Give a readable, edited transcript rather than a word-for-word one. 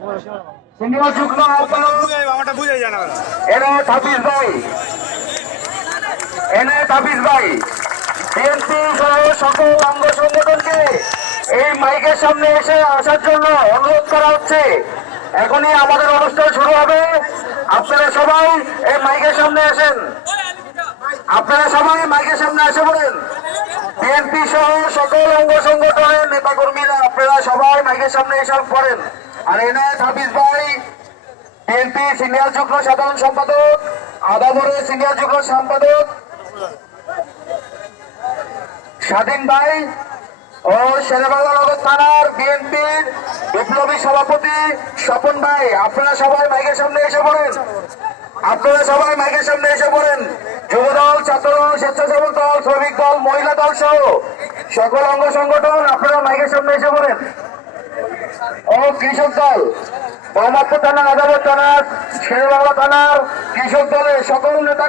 Senior যুগ্ম আহ্বায়ক এনায়েত হাফিজ ভাই বিএনপি সহ সকল অঙ্গ সংগঠনকে এই মাইকের সামনে এসে আসার জন্য অনুরোধ করা হচ্ছে। এখনই আমাদের অনুষ্ঠান শুরু হবে, আপনারা সবাই এই মাইকের সামনে আসেন। আপনারা সবাই মাইকের সামনে এসে পড়েন। বিএনপি সহ সকল অঙ্গ সংগঠনের নেতা কর্মীরা আপনারা সবাই মাইকের সামনে এসে পড়েন। আর এনায়েত হাফিজ ভাই বিএনপি সিনিয়র যুগ্ম সাধারণ সম্পাদক, আদাবরের সিনিয়র যুগ্ম সম্পাদক স্বাধীন ভাই ও শেরেবাংলা নগর থানার বিএনপির বিপ্লবী সভাপতি স্বপন ভাই, আপনারা সবাই মাইকের সামনে এসে পড়েন। আপনারা সবাই মাইকের সামনে এসে পড়েন। যুবদল, ছাত্রদল, স্বেচ্ছাসেবক দল, শ্রমিক দল, মহিলা দল সহ সকল অঙ্গ সংগঠন আপনারা মাইকের সামনে এসে পড়েন। ও কৃষক দল, মোহাম্মদপুর থানা, আদাবর থানার, শেরেবাংলা থানার কৃষক দলের সকল নেতা